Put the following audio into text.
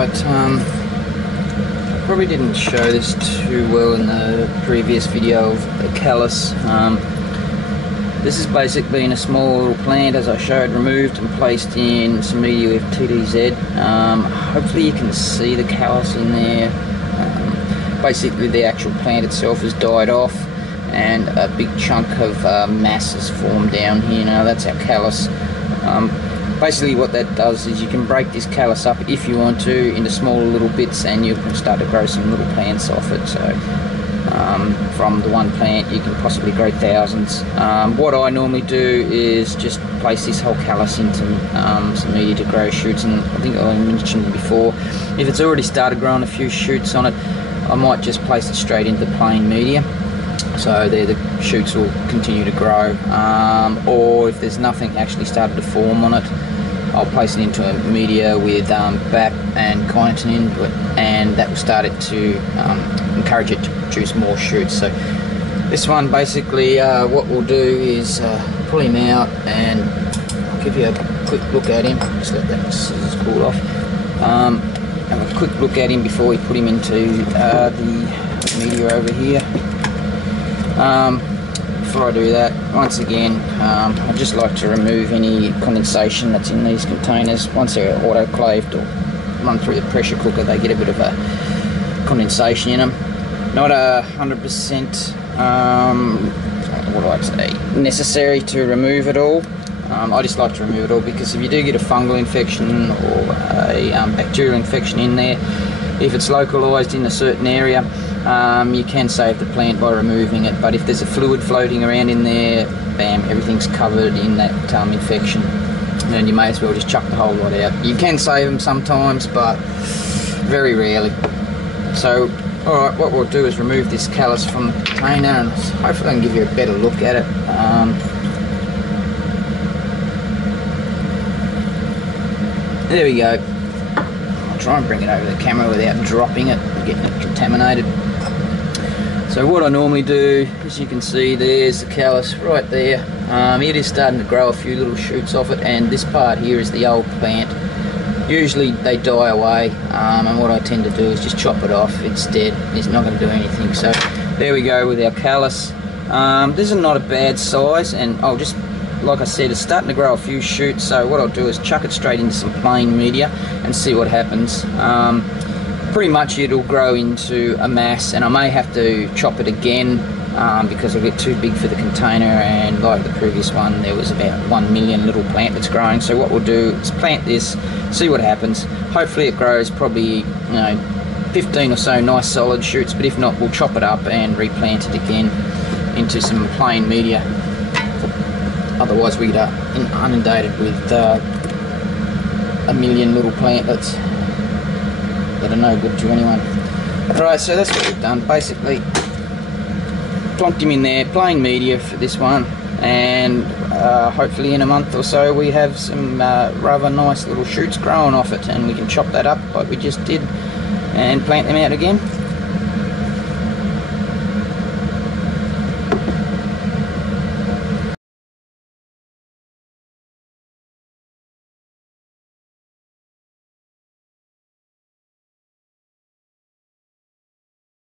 Right, probably didn't show this too well in the previous video of the callus. This is basically in a small little plant, as I showed, removed and placed in some media with TDZ. Hopefully you can see the callus in there. Basically the actual plant itself has died off and a big chunk of mass has formed down here. Now that's our callus. Basically what that does is you can break this callus up if you want to into smaller little bits, and you can start to grow some little plants off it. So from the one plant you can possibly grow thousands. What I normally do is just place this whole callus into some media to grow shoots, and I think I mentioned before, if it's already started growing a few shoots on it, I might just place it straight into the plain media, so there the shoots will continue to grow. Or if there's nothing actually started to form on it, I'll place it into a media with BAP and chitin into it, and that will start it to encourage it to produce more shoots. So this one basically what we'll do is pull him out and I'll give you a quick look at him. Just let that scissors cool off. Have a quick look at him before we put him into the media over here. Before I do that, once again, I just like to remove any condensation that's in these containers. Once they're autoclaved or run through the pressure cooker, they get a bit of a condensation in them. Not 100%, what do I say, necessary to remove it all. I just like to remove it all because if you do get a fungal infection or a bacterial infection in there, if it's localized in a certain area, you can save the plant by removing it. But if there's a fluid floating around in there, bam, everything's covered in that infection, and you may as well just chuck the whole lot out. You can save them sometimes, but very rarely. So alright, what we'll do is remove this callus from the container, and hopefully I can give you a better look at it. There we go. I'll try and bring it over the camera without dropping it and getting it contaminated. So what I normally do, as you can see, there's the callus right there. It is starting to grow a few little shoots off it, and this part here is the old plant. Usually they die away, and what I tend to do is just chop it off. It's dead, it's not going to do anything. So there we go with our callus. This is not a bad size, and I'll just, like I said, it's starting to grow a few shoots, so what I'll do is chuck it straight into some plain media and see what happens. Pretty much it'll grow into a mass, and I may have to chop it again because it'll get too big for the container, and like the previous one there was about 1 million little plant that's growing. So what we'll do is plant this, see what happens. Hopefully it grows probably 15 or so nice solid shoots, but if not, we'll chop it up and replant it again into some plain media. Otherwise we get inundated with 1 million little plantlets that are no good to anyone. Right, so that's what we've done. Basically plonked him in there, plain media for this one, and hopefully in a month or so we have some rather nice little shoots growing off it, and we can chop that up like we just did and plant them out again.